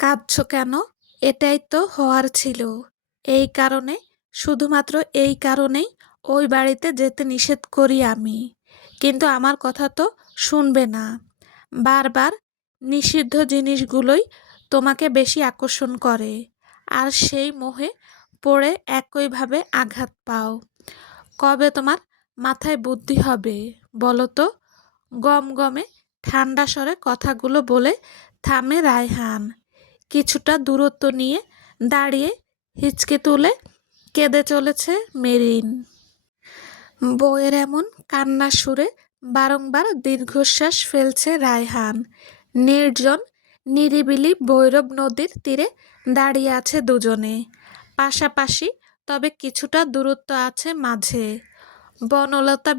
কাঁদছো কেন? এটাই তো হওয়ার ছিল। এই কারণে, শুধুমাত্র এই কারণেই ওই বাড়িতে যেতে নিষেধ করি আমি। কিন্তু আমার কথা তো শুনবে না। বারবার নিষিদ্ধ জিনিসগুলোই তোমাকে বেশি আকর্ষণ করে। আর সেই মোহে পড়ে একইভাবে আঘাত পাও। কবে তোমার মাথায় বুদ্ধি হবে বলো তো? গমগমে ঠান্ডা স্বরে কথাগুলো বলে থামে রায়হান। কিছুটা দূরত্ব নিয়ে দাঁড়িয়ে হিঁচকে তুলে কেঁদে চলেছে মেরিন। বউয়ের এমন কান্নার সুরে বারংবার দীর্ঘশ্বাস ফেলছে রায়হান। নির্জন নিরিবিলি ভৈরব নদীর তীরে দাঁড়িয়ে আছে দুজনে, পাশাপাশি, তবে কিছুটা দূরত্ব আছে মাঝে। বনলতা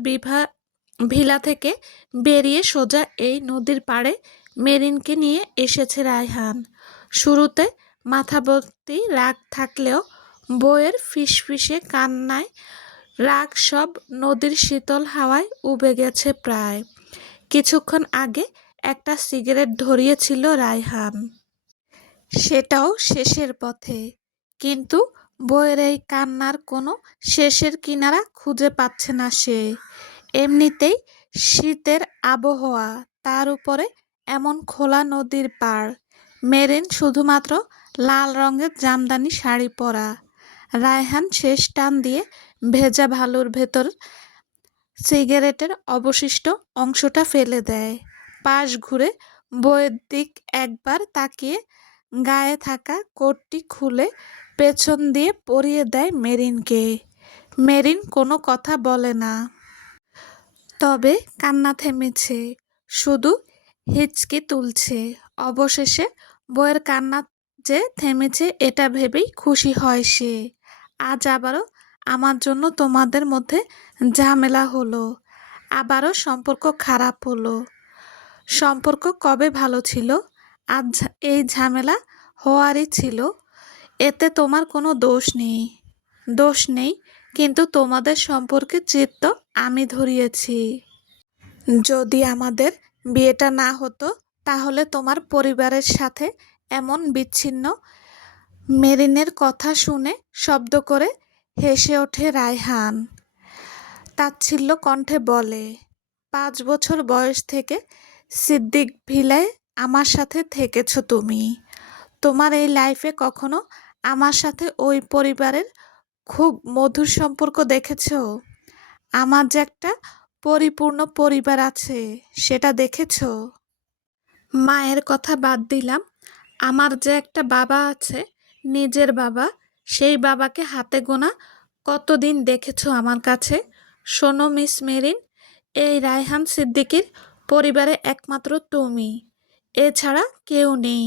ভিলা থেকে বেরিয়ে সোজা এই নদীর পাড়ে মেরিনকে নিয়ে এসেছে রায়হান। শুরুতে মাথা ভর্তি রাগ থাকলেও বউয়ের ফিসফিসে কান্নায় রাগ সব নদীর শীতল হাওয়ায় উবে গেছে প্রায়। কিছুক্ষণ আগে একটা সিগারেট ধরিয়েছিল রায়হান, সেটাও শেষের পথে। কিন্তু বউয়ের এই কান্নার কোনো শেষের কিনারা খুঁজে পাচ্ছে না সে। এমনিতেই শীতের আবহাওয়া, তার উপরে এমন খোলা নদীর পাড়। মেরিন শুধুমাত্র লাল রঙের জামদানি শাড়ি পরা। রায়হান শেষ টান দিয়ে ভেজা ভালুর ভেতর সিগারেটের অবশিষ্ট অংশটা ফেলে দেয়। পাশ ঘুরে বইয়ের দিক একবার তাকিয়ে গায়ে থাকা কোটটি খুলে পেছন দিয়ে পরিয়ে দেয় মেরিনকে। মেরিন কোনো কথা বলে না, তবে কান্না থেমেছে, শুধু হিচকি তুলছে। অবশেষে বইয়ের কান্না যে থেমেছে এটা ভেবেই খুশি হয় সে। আজ আবারও আমার জন্য তোমাদের মধ্যে ঝামেলা হলো, আবারও সম্পর্ক খারাপ হলো। সম্পর্ক কবে ভালো ছিল? আজ এই ঝামেলা হওয়ারই ছিল। এতে তোমার কোনো দোষ নেই। দোষ নেই, কিন্তু তোমাদের সম্পর্কে চিত্ত আমি ধরিয়েছি। যদি আমাদের বিয়েটা না হতো তাহলে তোমার পরিবারের সাথে এমন বিচ্ছিন্ন। মেরিনের কথা শুনে শব্দ করে হেসে ওঠে রায়হান। তাচ্ছিল্য কণ্ঠে বলে, 5 বছর বয়স থেকে সিদ্দিক ভিলায় আমার সাথে থেকেছো তুমি। তোমার এই লাইফে কখনো আমার সাথে ওই পরিবারের খুব মধুর সম্পর্ক দেখেছো? আমার যে একটা পরিপূর্ণ পরিবার আছে সেটা দেখেছো? মায়ের কথা বাদ দিলাম, আমার যে একটা বাবা আছে, নিজের বাবা, সেই বাবাকে হাতে গোনা কতদিন দেখেছো আমার কাছে? শোনো মিস মেরিন, এই রায়হান সিদ্দিকীর পরিবারে একমাত্র তুমি, এছাড়া কেউ নেই।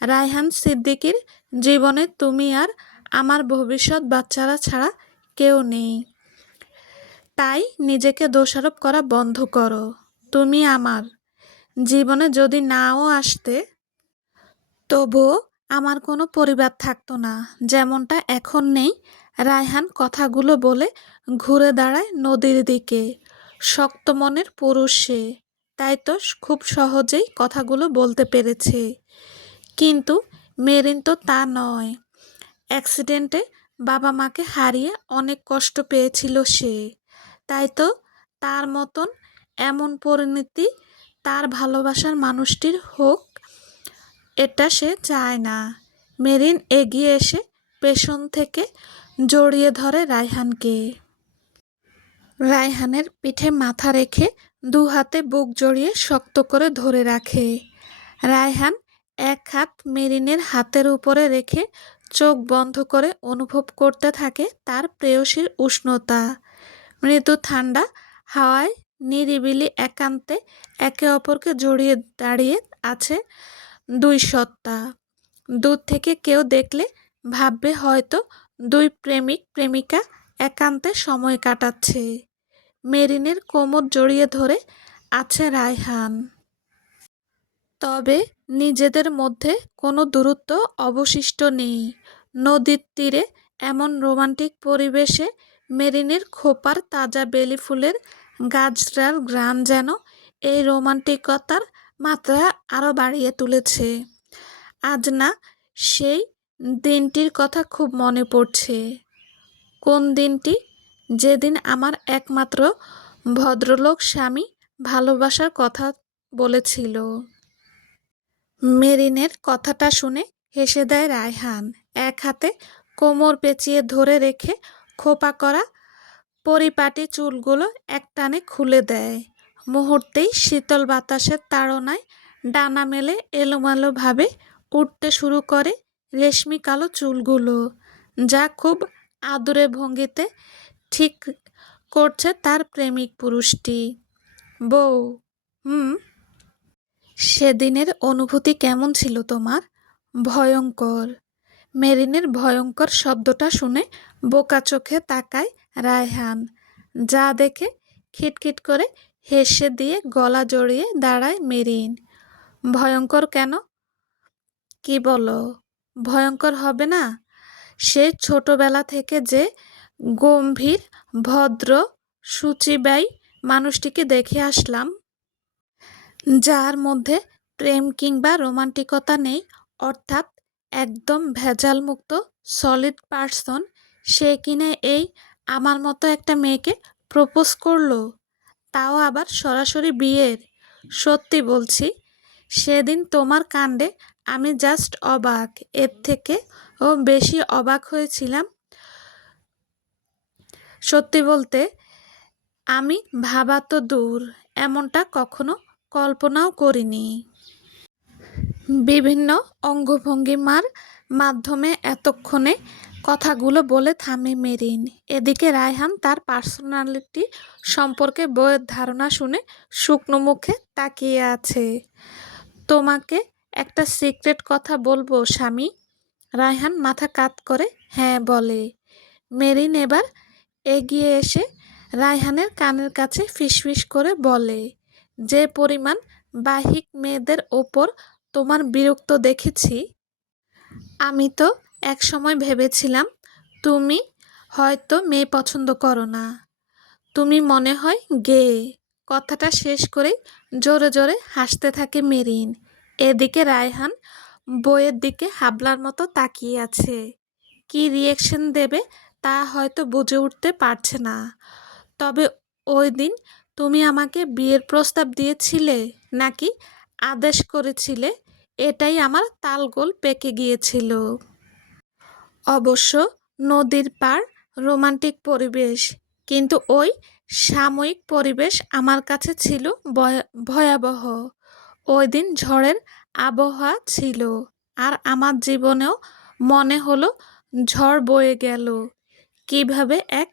রায়হান সিদ্দিকীর জীবনে তুমি আর আমার ভবিষ্যৎ বাচ্চারা ছাড়া কেউ নেই। তাই নিজেকে দোষারোপ করা বন্ধ করো। তুমি আমার জীবনে যদি নাও আসতে, তবুও আমার কোনো পরিবার থাকতো না, যেমনটা এখন নেই। রায়হান কথাগুলো বলে ঘুরে দাঁড়ায় নদীর দিকে। শক্ত মনের পুরুষ সে, তাই তো খুব সহজেই কথাগুলো বলতে পেরেছে। কিন্তু মেরিন তো তা নয়। অ্যাক্সিডেন্টে বাবা মাকে হারিয়ে অনেক কষ্ট পেয়েছিল সে। তাই তো তার মতন এমন পরিণতি তার ভালোবাসার মানুষটির হোক, এটা সে চায় না। মেরিন এগিয়ে এসে পেছন থেকে জড়িয়ে ধরে রায়হানকে। রায়হানের পিঠে মাথা রেখে দু হাতে বুক জড়িয়ে শক্ত করে ধরে রাখে। রায়হান এক হাত মেরিনের হাতের উপরে রেখে চোখ বন্ধ করে অনুভব করতে থাকে তার প্রেয়সীর উষ্ণতা। মৃদু ঠান্ডা হাওয়ায় নিরিবিলি একান্তে একে অপরকে জড়িয়ে দাঁড়িয়ে আছে দুই সত্তা। দূর থেকে কেউ দেখলে ভাববে হয়তো দুই প্রেমিক প্রেমিকা একান্তে সময় কাটাচ্ছে। মেরিনের কোমর জড়িয়ে ধরে আছে রায়হান। তবে নিজেদের মধ্যে কোনো দূরত্ব অবশিষ্ট নেই। নদীর তীরে এমন রোমান্টিক পরিবেশে মেরিনের খোপার তাজা বেলি ফুলের গাছড়ার ঘ্রাণ যেন এই রোমান্টিকতার মাত্রা আরও বাড়িয়ে তুলেছে। আজ না সেই দিনটির কথা খুব মনে পড়ছে। কোন দিনটি? যেদিন আমার একমাত্র ভদ্রলোক স্বামী ভালোবাসার কথা বলেছিল। মেরিনের কথাটা শুনে হেসে দেয় রায়হান। এক হাতে কোমর পেঁচিয়ে ধরে রেখে খোপা করা পরিপাটি চুলগুলো একটানে খুলে দেয়। মুহূর্তেই শীতল বাতাসের তাড়নায় ডানা মেলে এলোমেলোভাবে উঠতে শুরু করে রেশমি কালো চুলগুলো, যা খুব আদুরে ভঙ্গিতে ঠিক করছে তার প্রেমিক পুরুষটি। বউ, হুম। সেদিনের অনুভূতি কেমন ছিল তোমার? ভয়ঙ্কর। মেরিনের ভয়ঙ্কর শব্দটা শুনে বোকা চোখে তাকায় রায়হান, যা দেখে খিটখিট করে হেসে দিয়ে গলা জড়িয়ে দাঁড়ায় মেরিন। ভয়ঙ্কর কেন? কি বলো? ভয়ঙ্কর হবে না? সে ছোটবেলা থেকে যে গম্ভীর, ভদ্র, শুচিবাই মানুষটিকে দেখে আসলাম, যার মধ্যে প্রেম কিংবা রোমান্টিকতা নেই, অর্থাৎ একদম ভেজালমুক্ত সলিড পার্সন, সে কিনা এই আমার মতো একটা মেয়েকে প্রপোজ করলো, তাও আবার সরাসরি বিয়ের। সত্যি বলছি, সেদিন তোমার কাণ্ডে আমি জাস্ট অবাক। এর থেকে ও বেশি অবাক হয়েছিলাম, সত্যি বলতে, আমি ভাবা তো দূর, এমনটা কখনো কল্পনাও করিনি। বিভিন্ন অঙ্গভঙ্গিমার মাধ্যমে এতক্ষণে কথাগুলো বলে থামে মেরিন। এদিকে রায়হান তার পার্সোনালিটি সম্পর্কে বইয়ের ধারণা শুনে শুকনো মুখে তাকিয়ে আছে। তোমাকে একটা সিক্রেট কথা বলবো স্বামী? রায়হান মাথা কাত করে হ্যাঁ বলে। মেরিন এবার এগিয়ে এসে রায়হানের কানের কাছে ফিসফিস করে বলে, যে পরিমাণ বাহিক মেয়েদের ওপর তোমার বিরক্ত দেখেছি, আমি তো একসময় ভেবেছিলাম তুমি হয়তো মেয়ে পছন্দ করো না, তুমি মনে হয় গে। কথাটা শেষ করেই জোরে জোরে হাসতে থাকে মেরিন। এদিকে রায়হান বইয়ের দিকে হাবলার মতো তাকিয়ে আছে। কি রিয়েকশন দেবে তা হয়তো বুঝে উঠতে পারছে না। তবে ওই দিন তুমি আমাকে বিয়ের প্রস্তাব দিয়েছিলে নাকি আদেশ করেছিলে, এটাই আমার তালগোল পেকে গিয়েছিল। অবশ্য নদীর পাড়, রোমান্টিক পরিবেশ, কিন্তু ওই সাময়িক পরিবেশ আমার কাছে ছিল ভয়াবহ। ওই দিন ঝড়ের আবহাওয়া ছিল, আর আমার জীবনেও মনে হলো ঝড় বয়ে গেল। কিভাবে এক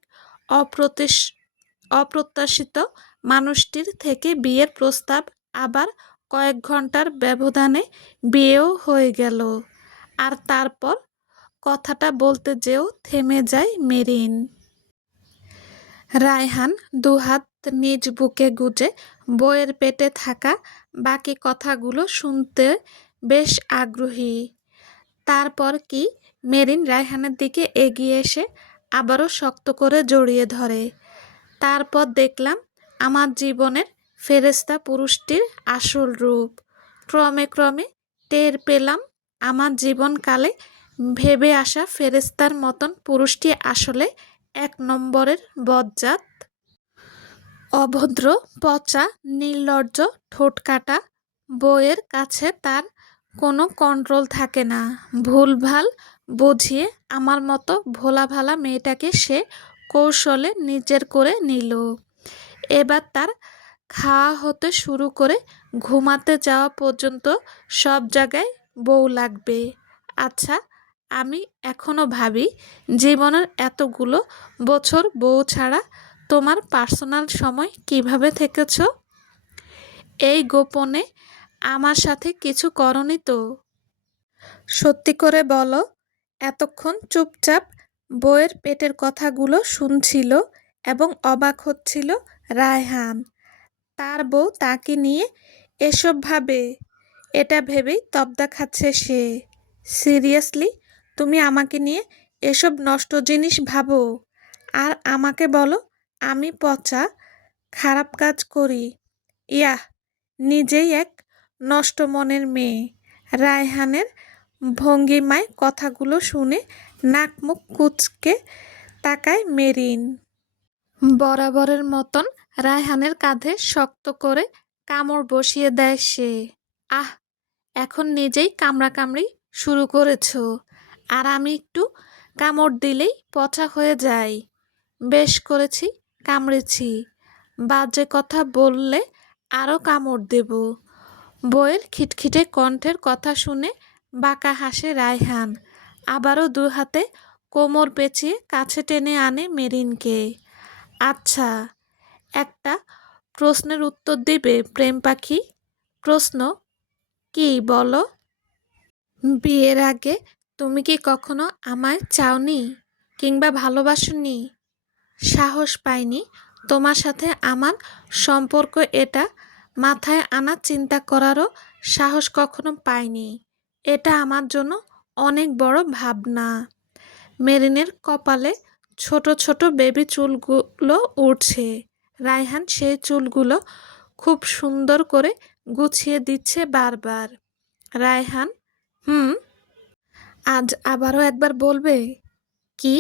অপ্রত্যাশিত মানুষটির থেকে বিয়ের প্রস্তাব, আবার কয়েক ঘন্টার ব্যবধানে বিয়েও হয়ে গেল। আর তারপর কথাটা বলতে যেও থেমে যায় মেরিন। রায়হান দুহাত নিজ বুকে গুজে বইয়ের পেটে থাকা বাকি কথাগুলো শুনতে বেশ আগ্রহী। তারপর কি? মেরিন রায়হানের দিকে এগিয়ে এসে আবারও শক্ত করে জড়িয়ে ধরে। তারপর দেখলাম আমার জীবনের ফেরেশতা পুরুষটির আসল রূপ। ক্রমে ক্রমে টের পেলাম আমার জীবনকালে ভেবে আসা ফেরেশতার মতন পুরুষটি আসলে এক নম্বরের বজ্জাত, অভদ্র, পচা, নির্লজ্জ, ঠোঁটকাটা। বউয়ের কাছে তার কোনো কন্ট্রোল থাকে না। ভুলভাল বুঝিয়ে আমার মতো ভোলাভালা মেয়েটাকে সে কৌশলে নিজের করে নিল। এবার তার খাওয়া হতে শুরু করে ঘুমাতে যাওয়া পর্যন্ত সব জায়গায় বউ লাগবে। আচ্ছা, আমি এখনো ভাবি, জীবনের এতগুলো বছর বউ ছাড়া তোমার পার্সোনাল সময় কিভাবে থেকেছ? এই গোপনে আমার সাথে কিছু করনি তো? সত্যি করে বলো। এতক্ষণ চুপচাপ বউয়ের পেটের কথাগুলো শুনছিল এবং অবাক হচ্ছিল রায়হান। তার বউ তাকে নিয়ে এসব ভাবে, এটা ভেবেই তবদা খাচ্ছে সে। সিরিয়াসলি, তুমি আমাকে নিয়ে এসব নষ্ট জিনিস ভাবো, আর আমাকে বলো আমি পচা, খারাপ কাজ করি? ইয়াহ, নিজেই এক নষ্ট মনের মেয়ে। রায়হানের ভঙ্গিমায় কথাগুলো শুনে নাক মুখ কুঁচকে তাকায় মেরিন। বরাবরের মতন রায়হানের কাঁধে শক্ত করে কামড় বসিয়ে দেয় সে। আহ, এখন নিজেই কামড়াকামড়ি শুরু করেছ, আর আমি একটু কামড় দিলেই পচা হয়ে যায়। বেশ করেছি, কামড়েছি। বাজে কথা বললে আরও কামড় দেব। বউয়ের খিটখিটে কণ্ঠের কথা শুনে বাঁকা হাসে রায়হান। আবারও দু হাতে কোমর পেঁচিয়ে কাছে টেনে আনে মেরিনকে। আচ্ছা, একটা প্রশ্নের উত্তর দিবে প্রেম পাখি? প্রশ্ন? কি বলো? বিয়ের আগে তুমি কি কখনো আমায় চাওনি কিংবা ভালোবাসোনি? সাহস পাইনি তোমার সাথে আমার সম্পর্ক, এটা মাথায় আনার চিন্তা করারও সাহস কখনো পাইনি। এটা আমার জন্য অনেক বড় ভাবনা। মেরিনের কপালে ছোট ছোট বেবি চুলগুলো উঠছে। রায়হান সেই চুলগুলো খুব সুন্দর করে গুছিয়ে দিচ্ছে বারবার। রায়হান, হুম, আজ আবারও একবার বলবে? কি?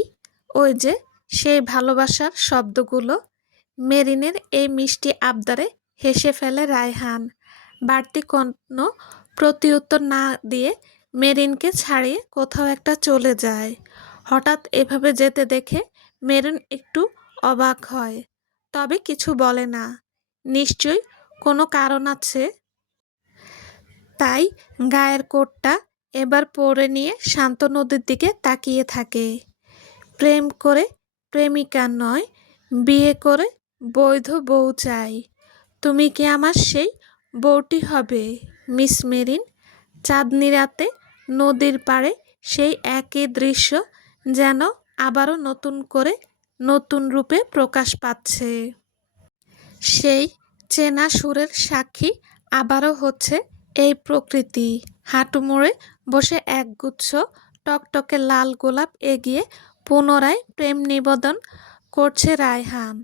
ওই যে সেই ভালোবাসার শব্দগুলো। মেরিনের এই মিষ্টি আবদারে হেসে ফেলে রায়হান। বাড়তি কোনো প্রতিউত্তর না দিয়ে মেরিনকে ছাড়িয়ে কোথাও একটা চলে যায়। হঠাৎ এভাবে যেতে দেখে মেরিন একটু অবাক হয়, তবে কিছু বলে না। নিশ্চয়ই কোনো কারণ আছে। তাই গায়ের কোটটা এবার পরে নিয়ে শান্ত নদীর দিকে তাকিয়ে থাকে। প্রেম করে প্রেমিকা নয়, বিয়ে করে বৈধ বউ চাই। তুমি কি আমার সেই বউটি হবে মিস মেরিন? চাঁদনি রাতে নদীর পাড়ে সেই একই দৃশ্য যেন আবারও নতুন করে নতুন রূপে প্রকাশ পাচ্ছে। সেই চেনা সুরের সাক্ষী আবারও হচ্ছে এই প্রকৃতি। হাঁটু মুড়ে বসে একগুচ্ছ টকটকে লাল গোলাপ এগিয়ে পুনরায় প্রেম নিবেদন করছে রায়হান।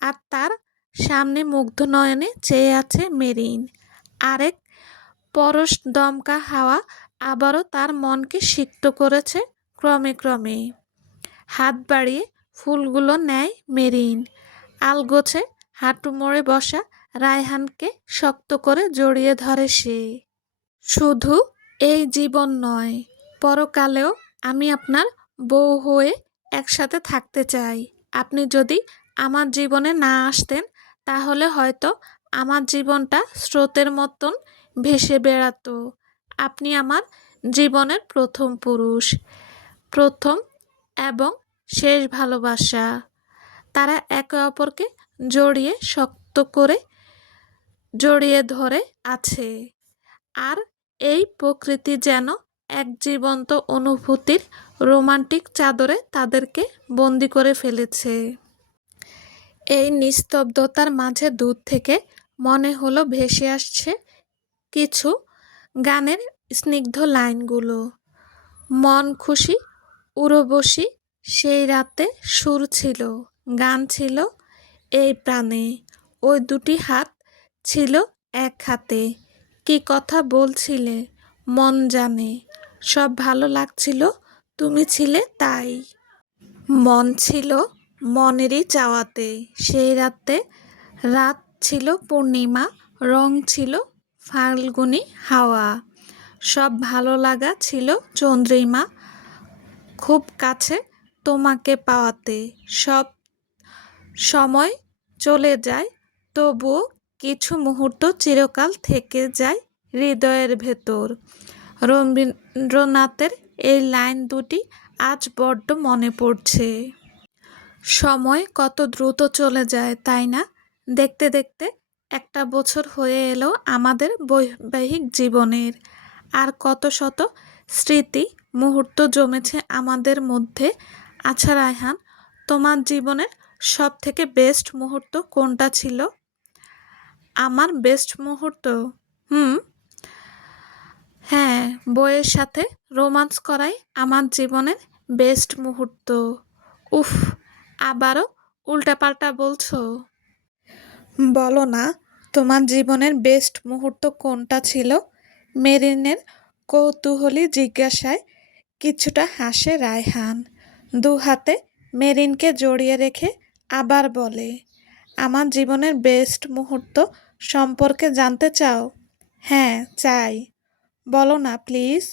আর তার সামনে মুগ্ধ নয়নে চেয়ে আছে মেরিন। আরেক পরশ দমকা হাওয়া আবারও তার মনকে সিক্ত করেছে ক্রমে ক্রমে। হাত বাড়িয়ে ফুলগুলো নেয় মেরিন। আলগোছে হাঁটু মোড়ে বসা রায়হানকে শক্ত করে জড়িয়ে ধরে সে। শুধু এই জীবন নয়, পরকালেও আমি আপনার বউ হয়ে একসাথে থাকতে চাই। আপনি যদি আমার জীবনে না আসতেন, তাহলে হয়তো আমার জীবনটা স্রোতের মতন ভেসে বেড়াতো। আপনি আমার জীবনের প্রথম পুরুষ, প্রথম এবং শেষ ভালোবাসা। তারা একে অপরকে শক্ত করে জড়িয়ে ধরে আছে। আর এই প্রকৃতি যেন এক জীবন্ত অনুভূতির রোমান্টিক চাদরে তাদেরকে বন্দি করে ফেলেছে। এই নিস্তব্ধতার মাঝে দূর থেকে মনে হলো ভেসে আসছে কিছু গানের স্নিগ্ধ লাইনগুলো। মন খুশি উড়বশি সেই রাতে সুর ছিল, গান ছিল এই প্রাণে। ওই দুটি হাত ছিল এক হাতে, কি কথা বলছিলে মন জানে। সব ভালো লাগছিল, তুমি ছিলে তাই। মন ছিল মনেরই চাওয়াতে। সেই রাতে রাত ছিল পূর্ণিমা, রং ছিল ফাল্গুনি হাওয়া। সব ভালো লাগা ছিল চন্দ্রিমা, খুব কাছে তোমাকে পাওয়াতে। সব সময় চলে যায়, তবুও কিছু মুহূর্ত চিরকাল থেকে যায় হৃদয়ের ভেতর। রবীন্দ্রনাথের এই লাইন দুটি আজ বড্ড মনে পড়ছে। সময় কত দ্রুত চলে যায়, তাই না? দেখতে দেখতে একটা বছর হয়ে এলো আমাদের বৈবাহিক জীবনের। আর কত শত স্মৃতি মুহূর্ত জমেছে আমাদের মধ্যে। আচ্ছা রায়হান, তোমার জীবনের সব থেকে বেস্ট মুহূর্ত কোনটা ছিল? আমার বেস্ট মুহূর্ত? হুম, হ্যাঁ, বইয়ের সাথে রোমান্স করাই আমার জীবনের বেস্ট মুহূর্ত। উফ, আবারও উল্টাপাল্টা বলছো। বলো না, তোমার জীবনের বেস্ট মুহূর্ত কোনটা ছিল? মেরিনের কৌতূহলী জিজ্ঞাসায় কিছুটা হাসে রায়হান। দু হাতে মেরিনকে জড়িয়ে রেখে আবার বলে, আমার জীবনের বেস্ট মুহূর্ত সম্পর্কে জানতে চাও? হ্যাঁ চাই। বলো না প্লিজ।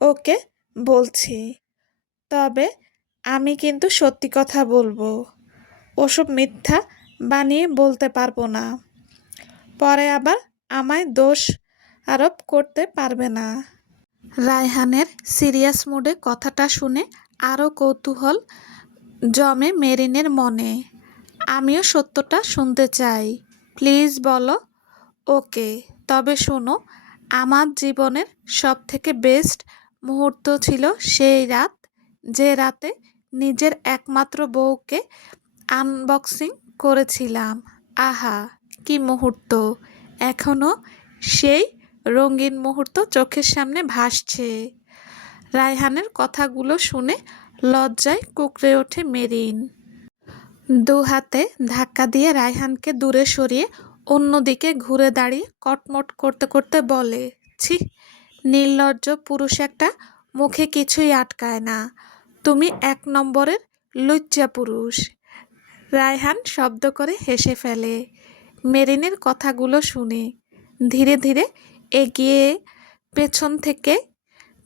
ওকে, বলছি। তবে আমি কিন্তু সত্যি কথা বলবো। ওসব মিথ্যা বানিয়ে বলতে পারবো না। পরে আবার আমায় দোষ আরোপ করতে পারবে না। রায়হানের সিরিয়াস মুডে কথাটা শুনে আরও কৌতূহল জমে মেরিনের মনে। আমিও সত্যটা শুনতে চাই। প্লিজ বলো। ওকে, তবে শোনো, আমার জীবনের সবথেকে বেস্ট মুহূর্ত ছিল সেই রাত, যে রাতে নিজের একমাত্র বউকে আনবক্সিং করেছিলাম। আহা, কি মুহূর্ত! এখনো সেই রঙিন মুহূর্ত চোখের সামনে ভাসছে। রায়হানের কথাগুলো শুনে লজ্জায় কুঁকড়ে ওঠে মেরিন। দু হাতে ধাক্কা দিয়ে রায়হানকে দূরে সরিয়ে অন্যদিকে ঘুরে দাঁড়িয়ে কটমট করতে করতে বলে, ছি, নির্লজ্জ পুরুষ একটা, মুখে কিছুই আটকায় না। তুমি এক নম্বরের লুচ্চা পুরুষ। রায়হান শব্দ করে হেসে ফেলে মেরিনের কথাগুলো শুনে। ধীরে ধীরে এগিয়ে পেছন থেকে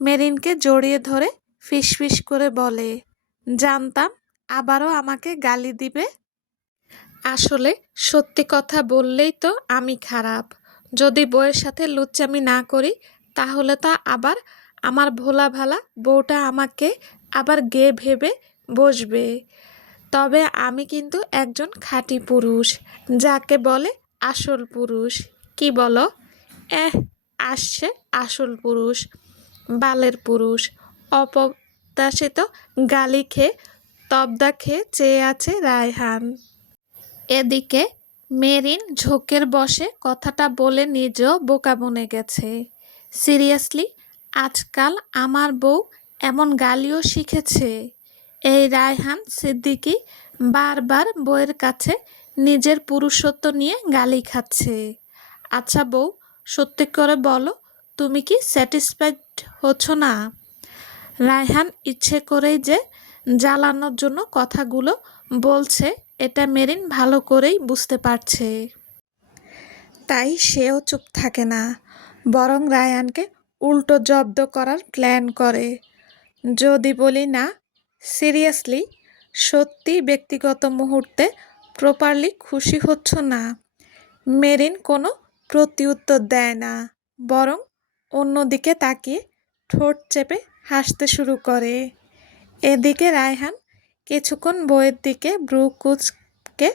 মেরিনকে জড়িয়ে ধরে ফিসফিস করে বলে, জানতাম আবারও আমাকে গালি দিবে। আসলে সত্যি কথা বললেই তো আমি খারাপ। যদি বউয়ের সাথে লুচ্চামি না করি তাহলে তা আবার আমার ভোলা ভালা বউটা আমাকে আবার গে ভেবে বসবে। তবে আমি কিন্তু একজন খাঁটি পুরুষ, যাকে বলে আসল পুরুষ। কি বলো? আসছে আসল পুরুষ, বালের পুরুষ। অপ্রত্যাশিত গালি খেয়ে তবদা খেয়ে চেয়ে আছে রায়হান। এদিকে মেরিন ঝোঁকের বশে কথাটা বলে নিজেও বোকা বনে গেছে। সিরিয়াসলি, আজকাল আমার বউ এমন গালিও শিখেছে। এই রায়হান সিদ্দিকী বারবার বউয়ের কাছে নিজের পুরুষত্ব নিয়ে গালি খাচ্ছে। আচ্ছা বউ, সত্যি করে বলো, তুমি কি স্যাটিসফাইড হচ্ছ না? রায়হান ইচ্ছে করেই যে জ্বালানোর জন্য কথাগুলো বলছে এটা মেরিন ভালো করেই বুঝতে পারছে। তাই সেও চুপ থাকে না, বরং রায়হানকে উল্টো জব্দ করার প্ল্যান করে। যদি বলি না, সিরিয়াসলি, সত্যি ব্যক্তিগত মুহূর্তে প্রপারলি খুশি হচ্ছ না? মেরিন কোনো প্রত্যুত্তর দেয় না, বরং অন্যদিকে তাকিয়ে ঠোঁট চেপে হাসতে শুরু করে। এদিকে রায়হান কিছুক্ষণ বইয়ের দিকে ব্রু কুঁচকে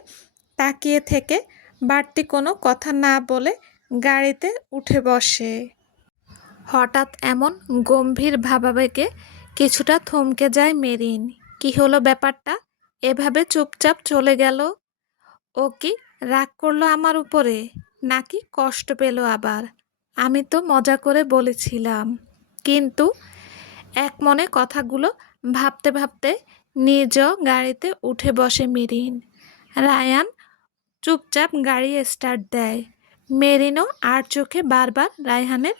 তাকিয়ে থেকে বাড়তি কোনো কথা না বলে গাড়িতে উঠে বসে। হঠাৎ এমন গম্ভীর ভাবাবেগে কিছুটা থমকে যায় মেরিন। কি হলো ব্যাপারটা? এভাবে চুপচাপ চলে গেল। ও কি রাগ করলো আমার উপরে, নাকি কষ্ট পেল আবার? আমি তো মজা করে বলেছিলাম। কিন্তু এক মনে কথাগুলো ভাবতে ভাবতে নিজ গাড়িতে উঠে বসে মেরিন। রায়ান চুপচাপ গাড়ি স্টার্ট দেয়। মেরিনও আর চোখে বারবার রায়হানের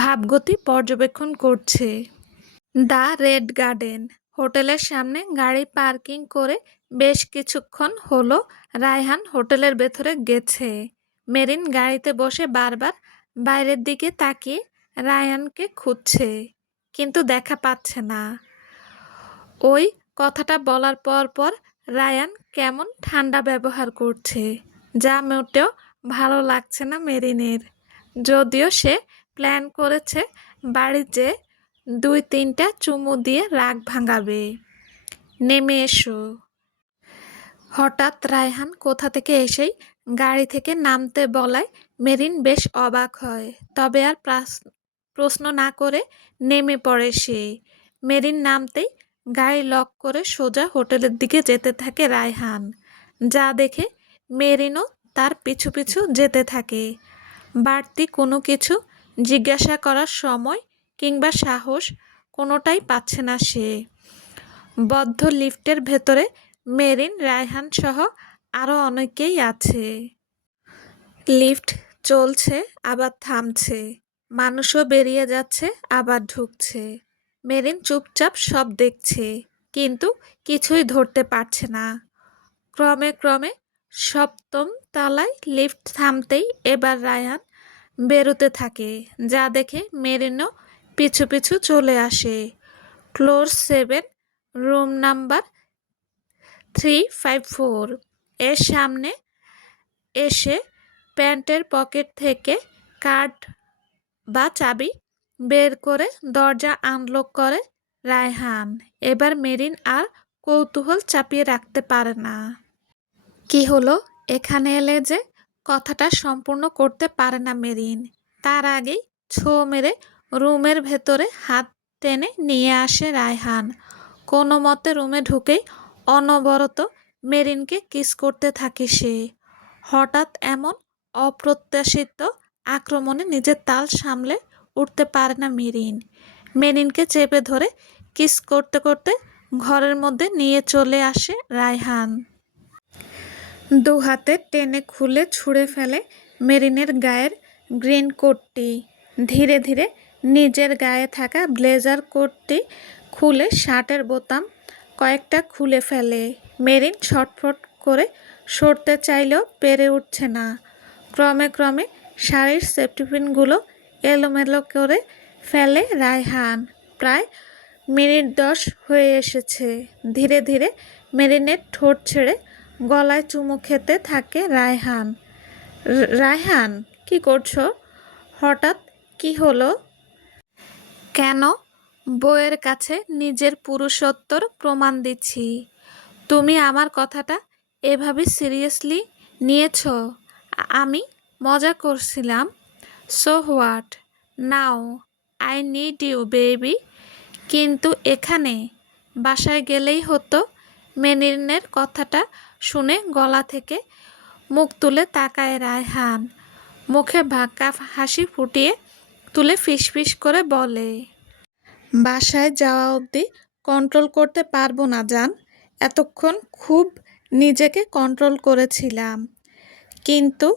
ভাবগতি পর্যবেক্ষণ করছে। দ্য রেড গার্ডেন হোটেলের সামনে গাড়ি পার্কিং করে বেশ কিছুক্ষণ হলো রায়হান হোটেলের ভেতরে গেছে। মেরিন গাড়িতে বসে বারবার বাইরের দিকে তাকিয়ে রায়হানকে খুঁজছে, কিন্তু দেখা পাচ্ছে না। ওই কথাটা বলার পর পর রায়ান কেমন ঠান্ডা ব্যবহার করছে, যা মোটেও ভালো লাগছে না মেরিনের। যদিও সে প্ল্যান করেছে বাড়িতে 2-3টা চুমু দিয়ে রাগ ভাঙাবে। নেমে এসো। হঠাৎ রায়হান কোথা থেকে এসেই গাড়ি থেকে নামতে বলায় মেরিন বেশ অবাক হয়। তবে আর প্রশ্ন না করে নেমে পড়ে সে। মেরিন নামতেই গাড়ি লক করে সোজা হোটেলের দিকে যেতে থাকে রায়হান। যা দেখে মেরিনও তার পিছু পিছু যেতে থাকে। বাড়তি কোনো কিছু জিজ্ঞাসা করার সময় কিংবা সাহস কোনোটাই পাচ্ছে না সে। বদ্ধ লিফটের ভেতরে মেরিন, রায়হান সহ আরও অনেকেই আছে। লিফট চলছে আবার থামছে, মানুষও বেরিয়ে যাচ্ছে আবার ঢুকছে। মেরিন চুপচাপ সব দেখছে, কিন্তু কিছুই ধরতে পারছে না। ক্রমে ক্রমে সপ্তম তলায় লিফট থামতেই এবার রায়হান বেরোতে থাকে, যা দেখে মেরিনও পিছু পিছু চলে আসে। ফ্লোর 7, রুম নাম্বার 354 এর সামনে এসে প্যান্টের পকেট থেকে কার্ড বা চাবি বের করে দরজা আনলক করে রায়হান। এবার মেরিন আর কৌতূহল চাপিয়ে রাখতে পারে না। কি হলো এখানে এলে যে? কথাটা সম্পূর্ণ করতে পারে না মেরিন। তার আগেই ছো মেরে রুমের ভেতরে হাত টেনে নিয়ে আসে রায়হান। কোনো মতে রুমে ঢুকেই অনবরত মেরিনকে কিস করতে থাকে সে। হঠাৎ এমন অপ্রত্যাশিত আক্রমণে নিজের তাল সামলে উঠতে পারে না মেরিন। মেরিনকে চেপে ধরে কিস করতে করতে ঘরের মধ্যে নিয়ে চলে আসে রায়হান। দু হাতে টেনে খুলে ছুঁড়ে ফেলে মেরিনের গায়ের গ্রিন কোটটি। ধীরে ধীরে নিজের গায়ে থাকা ব্লেজার কোটটি খুলে শার্টের বোতাম কয়েকটা খুলে ফেলে। মেরিন ছটফট করে সরতে চাইলেও পেরে উঠছে না। ক্রমে ক্রমে শাড়ির সেফটিপিনগুলো এলোমেলো করে ফেলে রায়হান। প্রায় মিনিট 10 হয়ে এসেছে। ধীরে ধীরে মেরিনের ঠোঁট ছেড়ে গলায় চুমু খেতে থাকে রায়হান। রায়হান, কি করছো? হঠাৎ কি হলো? কেন? বউয়ের কাছে নিজের পুরুষত্বর প্রমাণ দিচ্ছি। তুমি আমার কথাটা এভাবে সিরিয়াসলি নিয়েছ? আমি মজা করছিলাম। So what? Now I need you baby. কিন্তু এখানে বাসায় গেলেই হতো। মেরিনের কথাটা শুনে গলা থেকে মুখ তুলে তাকায় রায়হান। মুখে বাঁকা হাসি ফুটিয়ে তুলে ফিসফিস করে বলে, বাসায় যাওয়া অবধি কন্ট্রোল করতে পারবো না জান। এতক্ষণ খুব নিজেকে কন্ট্রোল করেছিলাম, কিন্তু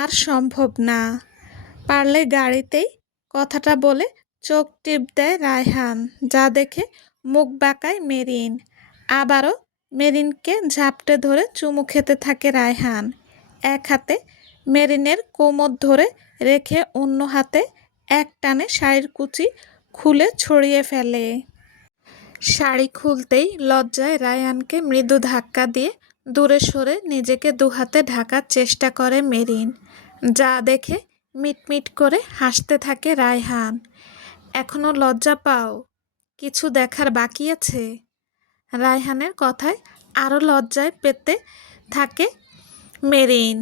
আর সম্ভব না। পারলে গাড়িতেই। কথাটা বলে চোখ টিপ দেয় রায়হান, যা দেখে মুখ বাঁকায় মেরিন। আবারও মেরিনকে ঝাপটে ধরে চুমু খেতে থাকে রায়হান। এক হাতে মেরিনের কোমর ধরে রেখে অন্য হাতে এক টানে শাড়ির কুচি খুলে ছড়িয়ে ফেলে। শাড়ি খুলতেই লজ্জায় রায়হানকে মৃদু ধাক্কা দিয়ে দূরে সরে নিজেকে দুহাতে ঢাকার চেষ্টা করে মেরিন, যা দেখে মিটমিট করে হাসতে থাকে রায়হান। এখনো লজ্জা পাও? কিছু দেখার বাকি আছে? রায়হানের কথায় আরও লজ্জায় পেতে থাকে মেরিন।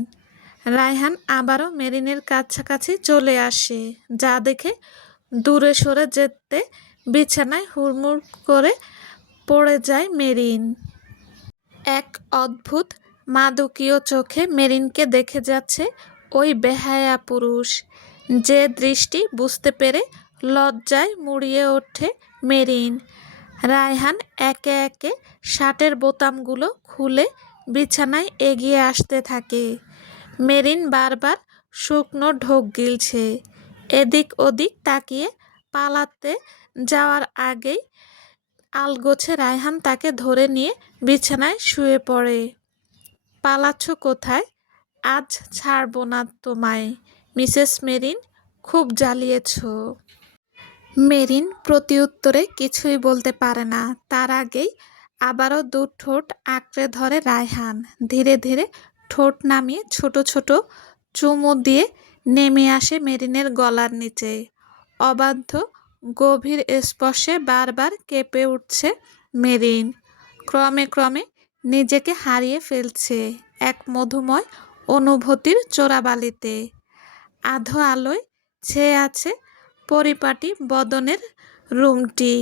রায়হান আবারও মেরিনের কাছাকাছি চলে আসে, যা দেখে দূরে সরে যেতে বিছানায় হুড়মুড় করে পড়ে যায় মেরিন। এক অদ্ভুত মাদকীয় চোখে মেরিনকে দেখে যাচ্ছে ওই বেহায়া পুরুষ। যে দৃষ্টি বুঝতে পেরে লজ্জায় মুড়িয়ে ওঠে মেরিন। রায়হান একে একে শার্টের বোতামগুলো খুলে বিছানায় এগিয়ে আসতে থাকে। মেরিন বারবার শুকনো ঢোক গিলছে। এদিক ওদিক তাকিয়ে পালাতে যাওয়ার আগেই আলগোছে রায়হান তাকে ধরে নিয়ে বিছানায় শুয়ে পড়ে। পালাচ্ছ কোথায়? আজ ছাড়ব না তোমায় মিসেস মেরিন, খুব জ্বালিয়েছ। মেরিন প্রতিউত্তরে কিছুই বলতে পারে না। তার আগেই আবারও দু ঠোঁট আঁকড়ে ধরে রায়হান। ধীরে ধীরে ঠোঁট নামিয়ে ছোট ছোট চুমু দিয়ে নেমে আসে মেরিনের গলার নিচে। অবাধ্য গভীর স্পর্শে বারবার কেঁপে উঠছে মেরিন। ক্রমে ক্রমে নিজেকে হারিয়ে ফেলছে এক মধুময় অনুভূতির চোরাবালিতে। আধো আলোয় ছেয়ে আছে পরিপাটি বদনের রুমটি।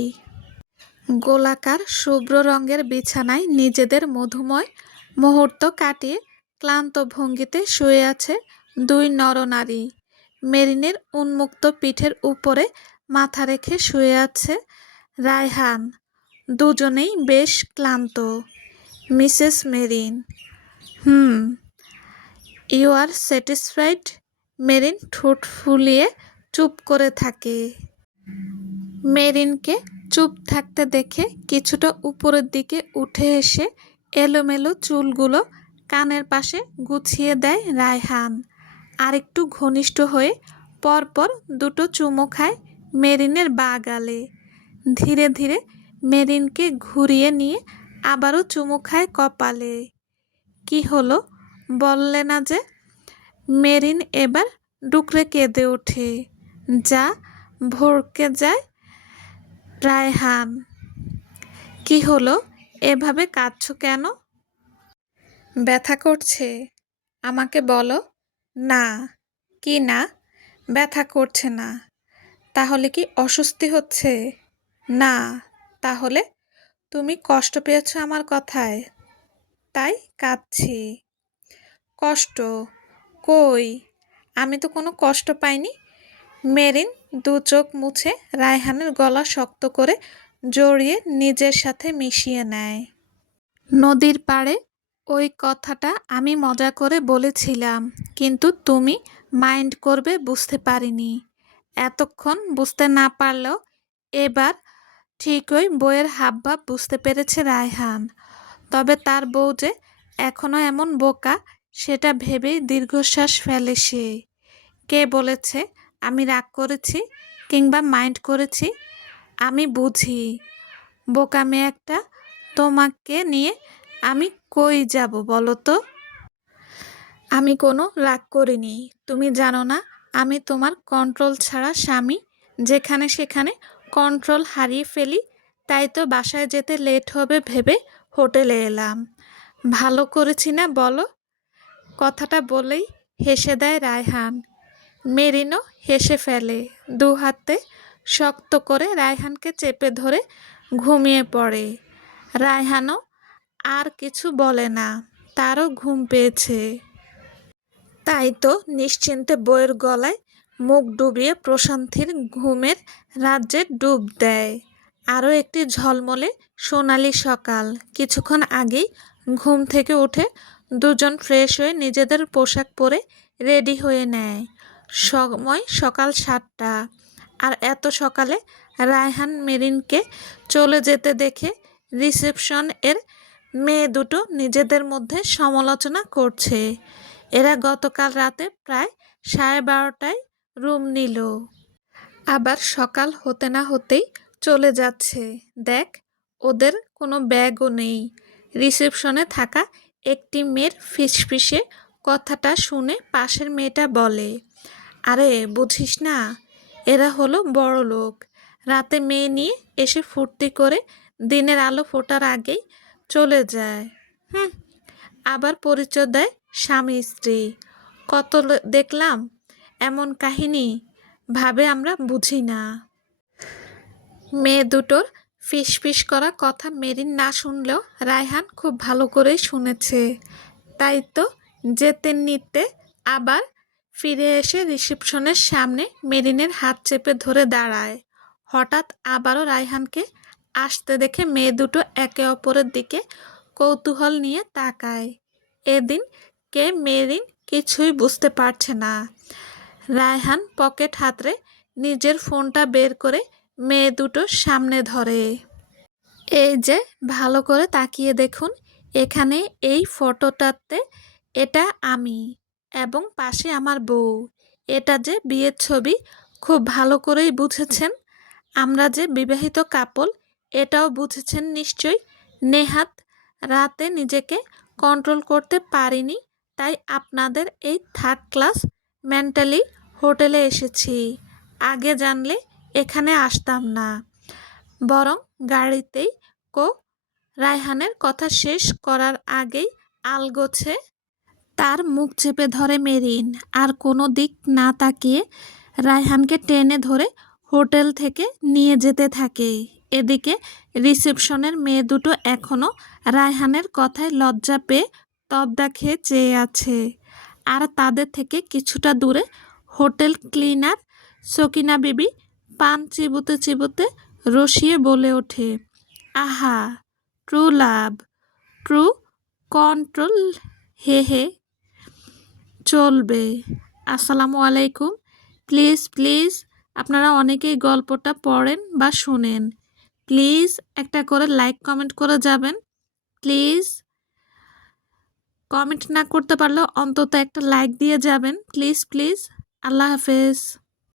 গোলাকার শুভ্র রঙের বিছানায় নিজেদের মধুময় মুহূর্ত কাটিয়ে ক্লান্ত ভঙ্গিতে শুয়ে আছে দুই নরনারী। মেরিনের উন্মুক্ত পিঠের উপরে মাথা রেখে শুয়ে আছে রায়হান। দুজনেই বেশ ক্লান্ত। Mrs Merin, you are satisfied? Merin ঠোঁট ফুলিয়ে চুপ করে থাকে। মেরিনকে চুপ থাকতে দেখে কিছুটা উপরের দিকে উঠে এসে এলোমেলো চুলগুলো কানের পাশে গুছিয়ে দেয় রায়হান। আরেকটু ঘনিষ্ঠ হয়ে পরপর দুটো চুমু খায় মেরিনের বাঁ গালে। ধীরে ধীরে মেরিনকে ঘুরিয়ে নিয়ে আবারও চুমু খায় কপালে। কি হলো বললে না যে? মেরিন এবার ডুকরে কেঁদে ওঠে। যা ভড়কে যায় রায়হান। কি হলো, এভাবে কাঁদছো কেন? ব্যথা করছে? আমাকে বলো। না। কি না? ব্যথা করছে না। তাহলে কি অস্বস্তি হচ্ছে? না। তাহলে? তুমি কষ্ট পেয়েছো আমার কথায়, তাই কাঁদছি। কষ্ট? কই, আমি তো কোনো কষ্ট পাইনি। মেরিন দু চোখ মুছে রায়হানের গলা শক্ত করে জড়িয়ে নিজের সাথে মিশিয়ে নেয়। নদীর পাড়ে ওই কথাটা আমি মজা করে বলেছিলাম, কিন্তু তুমি মাইন্ড করবে বুঝতে পারিনি। এতক্ষণ বুঝতে না পারলেও এবার ঠিকই বইয়ের হাবভাব বুঝতে পেরেছে রায়হান। তবে তার বউ যে এখনো এমন বোকা সেটা ভেবেই দীর্ঘশ্বাস ফেলে সে। কে বলেছে আমি রাগ করেছি কিংবা মাইন্ড করেছি? আমি বুঝি। বোকা মেয়ে একটা। তোমাকে নিয়ে আমি কই যাব বলো তো? আমি কোনো রাগ করিনি। তুমি জানো না আমি তোমার কন্ট্রোল ছাড়া স্বামী, যেখানে সেখানে কন্ট্রোল হারিয়ে ফেলি। তাই তো বাসায় যেতে লেট হবে ভেবে হোটেলে এলাম। ভালো করেছি না বলো? কথাটা বলেই হেসে দেয় রায়হান। মেরিনও হেসে ফেলে। দু হাতে শক্ত করে রায়হানকে চেপে ধরে ঘুমিয়ে পড়ে। রায়হানও আর কিছু বলে না, তারও ঘুম পেয়েছে। তাই তো নিশ্চিন্তে বইয়ের গলায় মুখ ডুবিয়ে প্রশান্তির ঘুমের রাজ্যে ডুব দেয়। আরও একটি ঝলমলে সোনালি সকাল। কিছুক্ষণ আগেই ঘুম থেকে উঠে দুজন ফ্রেশ হয়ে নিজেদের পোশাক পরে রেডি হয়ে নেয়। সময় সকাল 7টা। আর এত সকালে রায়হান মেরিনকে চলে যেতে দেখে রিসেপশন এর মেয়ে দুটো নিজেদের মধ্যে সমালোচনা করছে। এরা গতকাল রাতে প্রায় 12:30টায় রুম নিল, আবার সকাল হতে না হতেই চলে যাচ্ছে। দেখ, ওদের কোনো ব্যাগও নেই। রিসেপশনে থাকা একটি মেয়ের ফিসফিসে কথাটা শুনে পাশের মেয়েটা বলে, আরে বুঝিস না, এরা হলো বড়লোক। রাতে মেয়ে নিয়ে এসে ফুর্তি করে দিনের আলো ফোটার আগেই চলে যায়। হুম। আবার পরিচয় দেয় স্বামী স্ত্রী। কত দেখলাম এমন কাহিনী, ভাবে আমরা বুঝি না। মেয়ে দুটোর ফিসফিস করা কথা মেরিন না শুনলেও রায়হান খুব ভালো করেই শুনেছে। তাই তো যেতে নিতে আবার ফিরে এসে রিসেপশনের সামনে মেরিনের হাত চেপে ধরে দাঁড়ায়। হঠাৎ আবারও রায়হানকে আসতে দেখে মেয়ে দুটো একে অপরের দিকে কৌতূহল নিয়ে তাকায়। এদিন কে মেরিন কিছুই বুঝতে পারছে না। রায়হান পকেট হাতড়ে নিজের ফোনটা বের করে মেয়ে দুটোর সামনে ধরে। এই যে, ভালো করে তাকিয়ে দেখুন, এখানে এই ফটোটাতে এটা আমি, এবং পাশে আমার বউ। এটা যে বিয়ের ছবি, খুব ভালো করেই বুঝেছেন। আমরা যে বিবাহিত কাপল এটাও বুঝেছেন নিশ্চয়ই। নেহাত রাতে নিজেকে কন্ট্রোল করতে পারিনি, তাই আপনাদের এই থার্ড ক্লাস মেন্টালি হোটেলে এসেছি। আগে জানলে এখানে আসতাম না, বরং গাড়িতেই। রায়হানের কথা শেষ করার আগেই আলগোছে তার মুখ চেপে ধরে মেরিন। আর কোনো দিক না তাকিয়ে রায়হানকে টেনে ধরে হোটেল থেকে নিয়ে যেতে থাকে। এদিকে রিসেপশনের মেয়ে দুটো এখনো রায়হানের কথায় লজ্জা পেয়ে তবদা খেয়ে চেয়ে আছে। আর তাদের থেকে কিছুটা দূরে হোটেল ক্লিনার সকিনা বিবি পান চিবুতে চিবুতে রসিয়ে বলে ওঠে, আহা, ট্রু লাভ, ট্রু কন্ট্রোল, হে হে। চলবে। আসসালামু আলাইকুম। প্লিজ প্লিজ আপনারা অনেকেই গল্পটা পড়েন বা শোনেন। প্লিজ একটা করে লাইক কমেন্ট করে যাবেন। প্লিজ কমেন্ট না করতে পারলেও অন্তত একটা লাইক দিয়ে যাবেন। Please please. আল্লাহ হাফেজ।